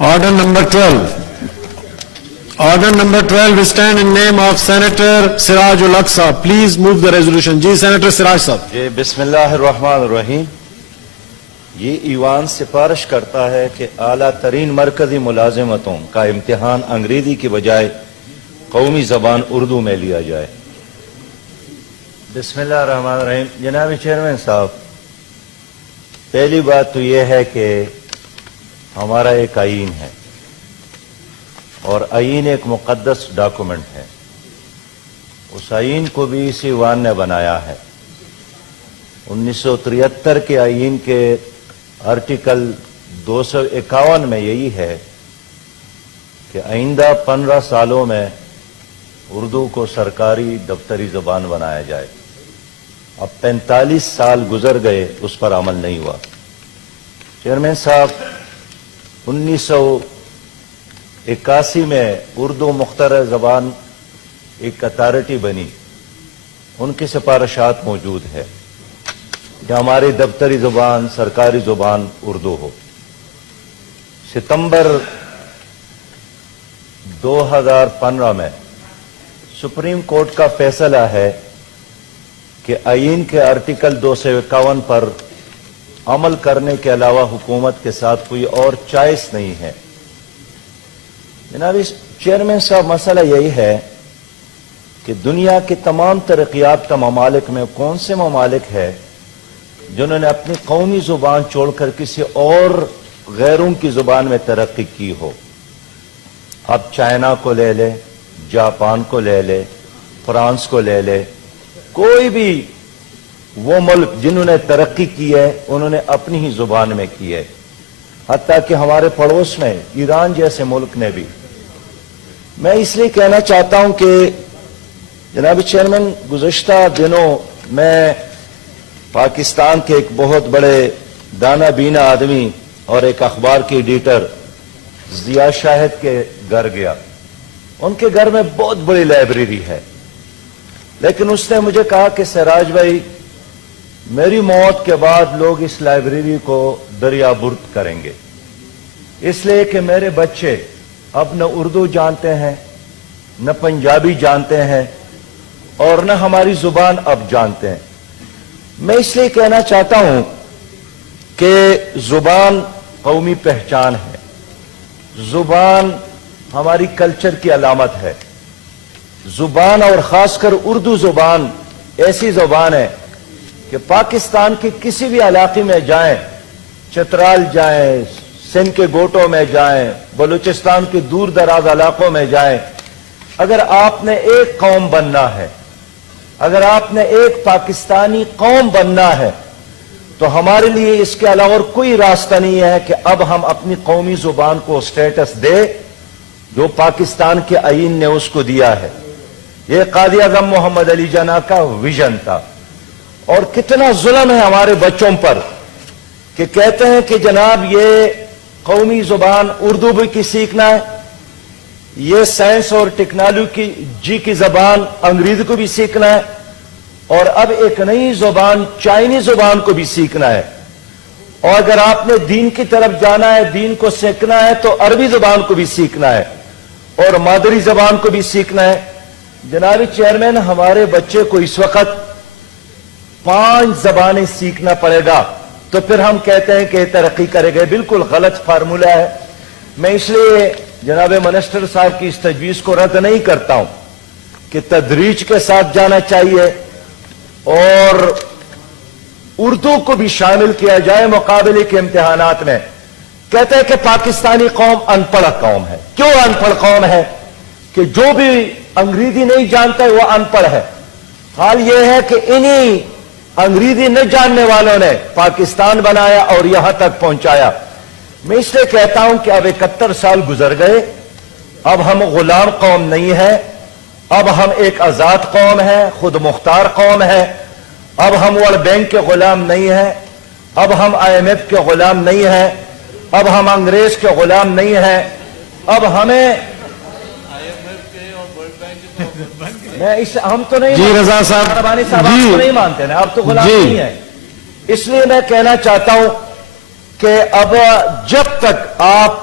Order number 12. Order number 12, we stand in name of Senator Sirajul Haq Sahab. Please move the resolution. Ji, Senator Siraj Sahab. یہ بسم اللہ الرحمن الرحیم. یہ ایوان سفارش کرتا ہے کہ اعلیٰ ترین مرکزی ملازمتوں کا امتحان انگریزی کی بجائے قومی زبان اردو میں لیا جائے. بسم اللہ الرحمن الرحیم. جناب چیئرمین صاحب، پہلی بات تو یہ ہے کہ ہمارا ایک آئین ہے اور آئین ایک مقدس ڈاکومنٹ ہے. اس آئین کو بھی اسی ایوان نے بنایا ہے. 1973 کے آئین کے آرٹیکل 251 میں یہی ہے کہ آئندہ 15 سالوں میں اردو کو سرکاری دفتری زبان بنایا جائے. اب 45 سال گزر گئے، اس پر عمل نہیں ہوا. چیئرمین صاحب، 1981 میں اردو مخترع زبان ایک اتھارٹی بنی. ان کی سفارشات موجود ہے کہ ہماری دفتری زبان، سرکاری زبان اردو ہو. ستمبر 2015 میں سپریم کورٹ کا فیصلہ ہے کہ آئین کے آرٹیکل 251 پر عمل کرنے کے علاوہ حکومت کے ساتھ کوئی اور چوائس نہیں ہے. جناب چیئرمین صاحب، مسئلہ یہی ہے کہ دنیا کے تمام ترقی یافتہ ممالک میں کون سے ممالک ہیں جنہوں نے اپنی قومی زبان چھوڑ کر کسی اور غیروں کی زبان میں ترقی کی ہو؟ اب چائنا کو لے لے، جاپان کو لے لے، فرانس کو لے لے، کوئی بھی وہ ملک جنہوں نے ترقی کی ہے انہوں نے اپنی ہی زبان میں کی ہے. حتیٰ کہ ہمارے پڑوس میں ایران جیسے ملک نے بھی. میں اس لیے کہنا چاہتا ہوں کہ جناب چیئرمین، گزشتہ دنوں میں پاکستان کے ایک بہت بڑے دانا بینا آدمی اور ایک اخبار کے ایڈیٹر ضیاء شاہد کے گھر گیا. ان کے گھر میں بہت بڑی لائبریری ہے، لیکن اس نے مجھے کہا کہ سراج بھائی، میری موت کے بعد لوگ اس لائبریری کو دریا برد کریں گے، اس لیے کہ میرے بچے اب نہ اردو جانتے ہیں، نہ پنجابی جانتے ہیں، اور نہ ہماری زبان اب جانتے ہیں. میں اس لیے کہنا چاہتا ہوں کہ زبان قومی پہچان ہے، زبان ہماری کلچر کی علامت ہے. زبان اور خاص کر اردو زبان ایسی زبان ہے کہ پاکستان کے کسی بھی علاقے میں جائیں، چترال جائیں، سندھ کے گوٹوں میں جائیں، بلوچستان کے دور دراز علاقوں میں جائیں، اگر آپ نے ایک قوم بننا ہے، اگر آپ نے ایک پاکستانی قوم بننا ہے، تو ہمارے لیے اس کے علاوہ اور کوئی راستہ نہیں ہے کہ اب ہم اپنی قومی زبان کو سٹیٹس دے جو پاکستان کے آئین نے اس کو دیا ہے. یہ قائد اعظم محمد علی جناح کا ویژن تھا. اور کتنا ظلم ہے ہمارے بچوں پر کہ کہتے ہیں کہ جناب یہ قومی زبان اردو بھی سیکھنا ہے، یہ سائنس اور ٹیکنالوجی کی زبان انگریزی کو بھی سیکھنا ہے، اور اب ایک نئی زبان چائنی زبان کو بھی سیکھنا ہے. اور اگر آپ نے دین کی طرف جانا ہے، دین کو سیکھنا ہے، تو عربی زبان کو بھی سیکھنا ہے اور مادری زبان کو بھی سیکھنا ہے. جناب چیئرمین، ہمارے بچے کو اس وقت 5 زبانیں سیکھنا پڑے گا تو پھر ہم کہتے ہیں کہ ترقی کرے گا. بالکل غلط فارمولہ ہے. میں اس لیے جناب منسٹر صاحب کی اس تجویز کو رد نہیں کرتا ہوں کہ تدریج کے ساتھ جانا چاہیے اور اردو کو بھی شامل کیا جائے مقابلے کے امتحانات میں. کہتے ہیں کہ پاکستانی قوم ان پڑھ قوم ہے. کیوں ان پڑھ قوم ہے؟ کہ جو بھی انگریزی نہیں جانتا ہے وہ ان پڑھ ہے. حال یہ ہے کہ انہی انگریزی نہ جاننے والوں نے پاکستان بنایا اور یہاں تک پہنچایا. میں اس لیے کہتا ہوں کہ اب 71 سال گزر گئے، اب ہم غلام قوم نہیں ہے، اب ہم ایک آزاد قوم ہے، خود مختار قوم ہے. اب ہم ورلڈ بینک کے غلام نہیں ہیں، اب ہم IMF کے غلام نہیں ہیں، اب ہم انگریز کے غلام نہیں ہیں. اب ہمیں ہم تو نہیں، جی رضا صاحب، ربانی صاحب آپ کو نہیں مانتے نا، اب تو غلام نہیں ہے. اس لیے میں کہنا چاہتا ہوں کہ اب جب تک آپ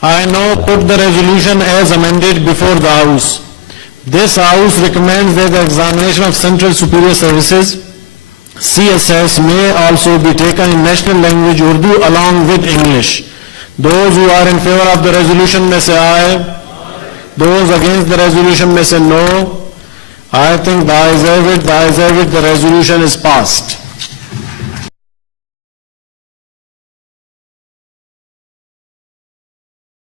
I now put the resolution as amended before the House. This House recommends that the examination of Central Superior Services CSS may also be taken in national language Urdu along with English. Those who are in favor of the resolution may say aye. Those against the resolution may say no. I think the ayes have it, the resolution is passed.